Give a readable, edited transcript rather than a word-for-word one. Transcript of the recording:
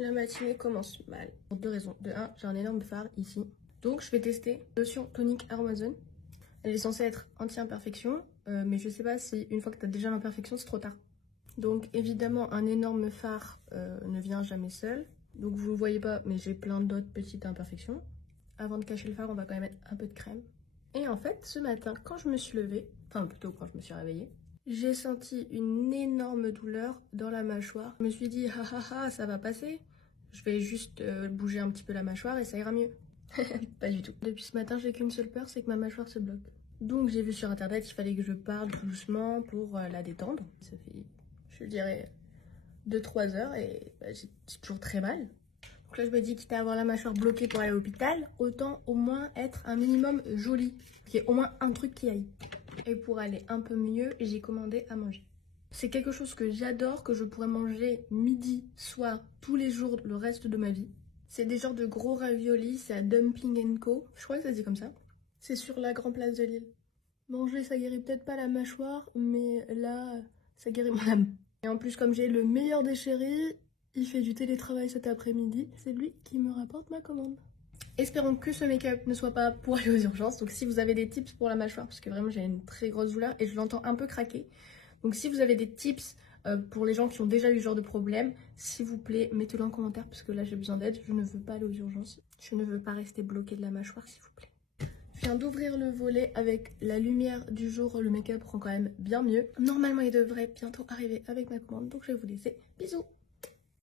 La matinée commence mal. Pour deux raisons. De un, j'ai un énorme fard ici. Donc je vais tester lotion tonique Aromazone. Elle est censée être anti-imperfection, mais je sais pas si une fois que tu as déjà l'imperfection, c'est trop tard. Donc évidemment, un énorme fard ne vient jamais seul. Donc vous ne voyez pas, mais j'ai plein d'autres petites imperfections. Avant de cacher le fard, on va quand même mettre un peu de crème. Et en fait, ce matin, quand je me suis levée, enfin plutôt quand je me suis réveillée, j'ai senti une énorme douleur dans la mâchoire. Je me suis dit, ah ah ah, ça va passer. Je vais juste bouger un petit peu la mâchoire et ça ira mieux. Pas du tout. Depuis ce matin, j'ai qu'une seule peur, c'est que ma mâchoire se bloque. Donc j'ai vu sur internet, il fallait que je parle doucement pour la détendre. Ça fait, je dirais, 2-3 heures et bah, j'ai toujours très mal. Donc là, je me dis, quitte à avoir la mâchoire bloquée pour aller à l'hôpital, autant au moins être un minimum jolie. Qu'il y ait au moins un truc qui aille. Et pour aller un peu mieux, j'ai commandé à manger. C'est quelque chose que j'adore, que je pourrais manger midi, soir, tous les jours, le reste de ma vie. C'est des genres de gros raviolis, c'est à Dumpling & Co. Je crois que ça se dit comme ça. C'est sur la grande place de Lille. Manger, ça guérit peut-être pas la mâchoire, mais là, ça guérit mon âme. Et en plus, comme j'ai le meilleur des chéris, il fait du télétravail cet après-midi. C'est lui qui me rapporte ma commande. Espérons que ce make-up ne soit pas pour aller aux urgences. Donc si vous avez des tips pour la mâchoire, parce que vraiment j'ai une très grosse douleur et je l'entends un peu craquer. Donc si vous avez des tips pour les gens qui ont déjà eu ce genre de problème, s'il vous plaît, mettez-le en commentaire parce que là j'ai besoin d'aide. Je ne veux pas aller aux urgences. Je ne veux pas rester bloquée de la mâchoire, s'il vous plaît. Je viens d'ouvrir le volet avec la lumière du jour. Le make-up rend quand même bien mieux. Normalement, il devrait bientôt arriver avec ma commande. Donc je vais vous laisser. Bisous!